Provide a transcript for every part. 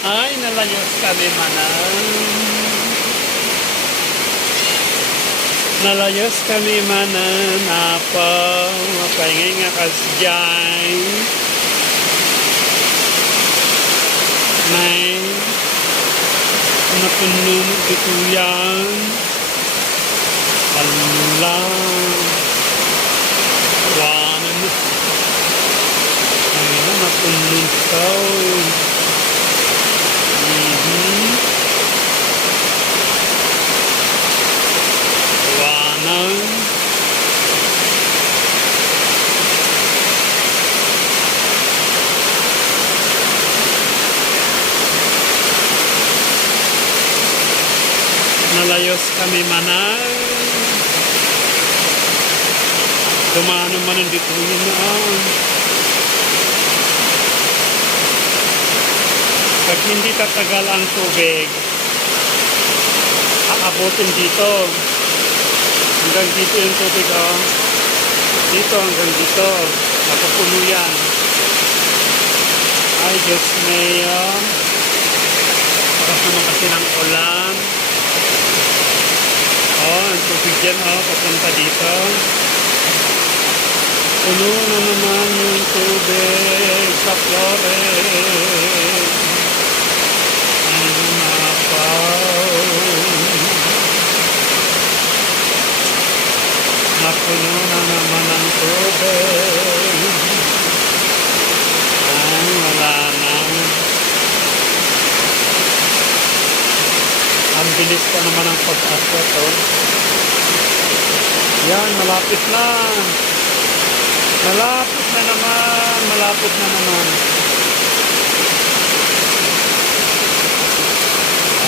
Ay, nalayos kami manan. Nalayos kami manan. Apa, mapaingay nga kasjay. May napuno dito yan. Allah. Wanan. Ay, napuno ito. Nalayos kami manay. Dumaan naman ang dito yun noon. Pag hindi tatagal ang tubig, aabutin dito. Hanggang dito yung tubig, oh. Dito hanggang dito. Napupuno yan. Ay, Diyos mayo. Tapos naman kasi ng ulan. Oh, ang tubig dyan, oh, papunta dito. Puno na naman yung tubig sa flores. Ay, napaw. Napuno na naman ang tubig. Ay, wala na. Ang bilis pa naman ang pag-aswat, oh. Yan, malapit na. Malapit na naman. Malapit na naman.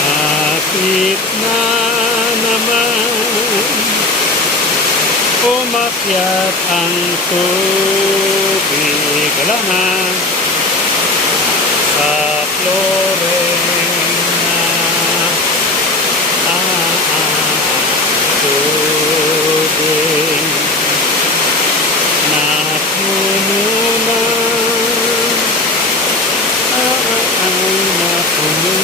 Malapit na naman. Umakyat ang tubig. Wala na. Sa flores. Tubig na puno na, na puno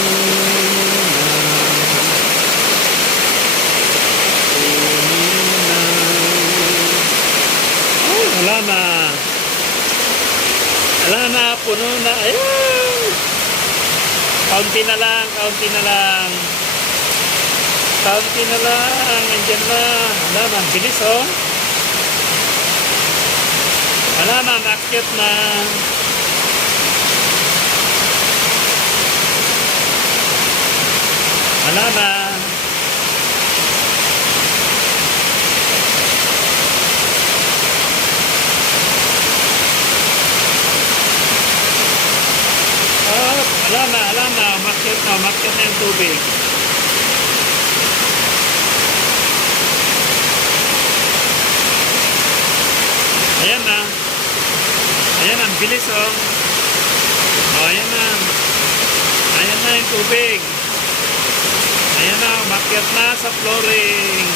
na. Ay, wala na. Wala na, puno na. Ayun! Kaunti na lang, kaunti na lang. Kaunti na lang, andyan na. Wala na, bilis, oh. Wala na, nakit na. Wala na. Oh, wala na, makit na yung tubig. Ayan na. Ayan, ang bilis, oh. Oh, ayan na. Ayan na yung tubig. Ayan na, umakyat na sa flooring.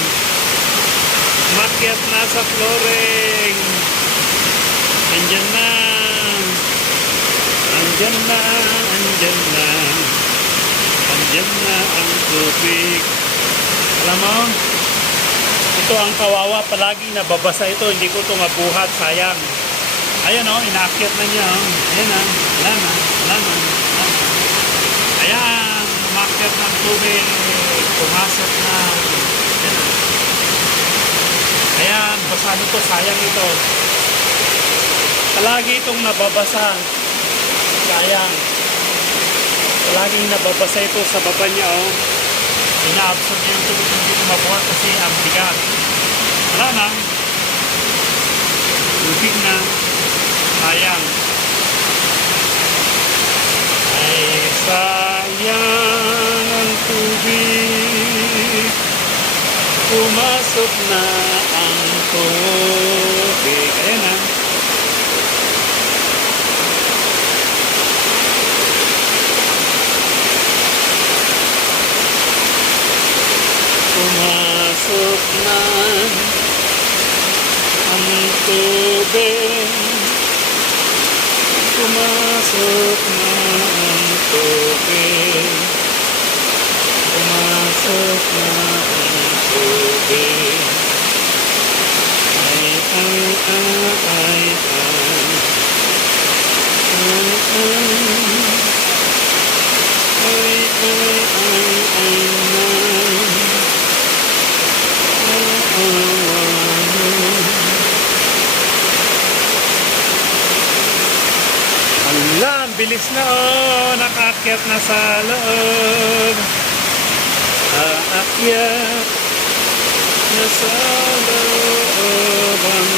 Umakyat na sa flooring. Andyan na. Andyan na, andyan na. Andyan na ang tubig. Alam mo? Ito ang kawawa, palagi nababasa ito, hindi ko ito mabuhat, sayang. Ayan, o, inaakyat na niya, o. Ayan na, wala na, wala na, wala na. Ayan, umakyat ng tubig, pumasok na. Ayan na. Ayan, basa nito, sayang ito. Palagi itong nababasa, sayang. Palaging nababasa ito sa baba niya, o. Ina-absorb niya yung tubig, hindi ko mabuhat kasi ang bigat. Wala na. Tubig na. Sayang. Ay, sayang ang tubig. Pumasok na ang tubig. Ayan na. Pumasok na ang tubig. Pumasok na ang tubig. aakyat na sa loob. Aakyat na sa loob ang